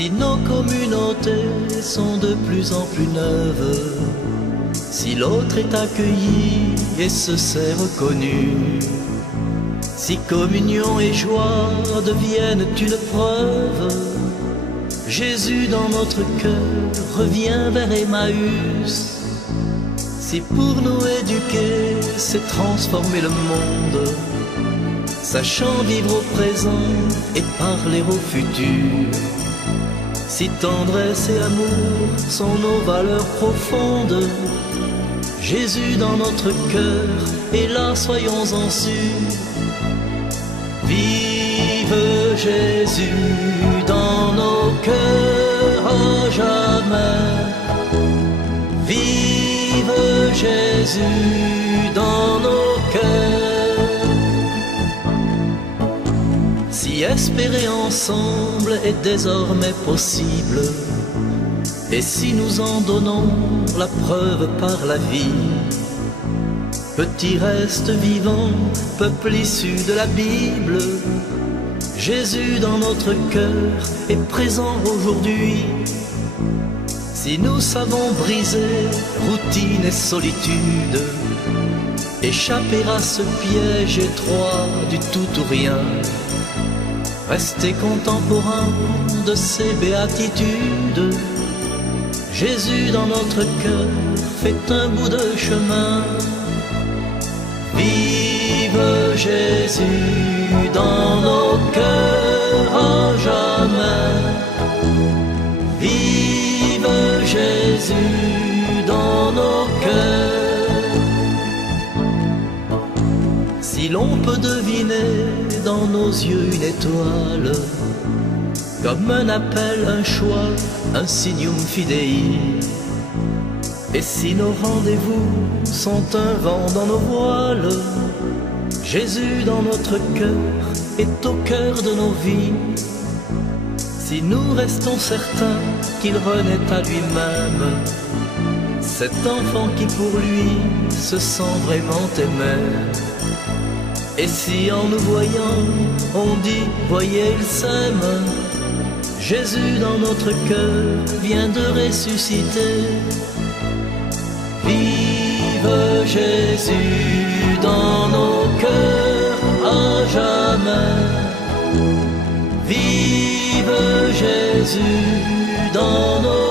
Si nos communautés sont de plus en plus neuves, si l'autre est accueilli et se sait reconnu, si communion et joie deviennent une preuve, Jésus dans notre cœur revient vers Emmaüs. Si pour nous éduquer, c'est transformer le monde, sachant vivre au présent et parler au futur. Si tendresse et amour sont nos valeurs profondes, Jésus dans notre cœur, et là soyons-en sûrs. Vive Jésus dans nos cœurs à jamais. Vive Jésus dans nos cœurs. Si espérer ensemble est désormais possible, et si nous en donnons la preuve par la vie, petit reste vivant, peuple issu de la Bible, Jésus dans notre cœur est présent aujourd'hui. Si nous savons briser routine et solitude, échapper à ce piège étroit du tout ou rien, rester contemporain de ces béatitudes, Jésus dans notre cœur fait un bout de chemin. Vive Jésus dans nos cœurs à jamais. Vive Jésus dans nos cœurs. Si l'on peut deviner dans nos yeux une étoile, comme un appel, un choix, un signum fidei. Et si nos rendez-vous sont un vent dans nos voiles, Jésus dans notre cœur est au cœur de nos vies. Si nous restons certains qu'il renaît à lui-même, cet enfant qui pour lui se sent vraiment aimé. Et si en nous voyant on dit voyez il s'aime, Jésus dans notre cœur vient de ressusciter. Vive Jésus dans nos cœurs à jamais. Vive Jésus dans nos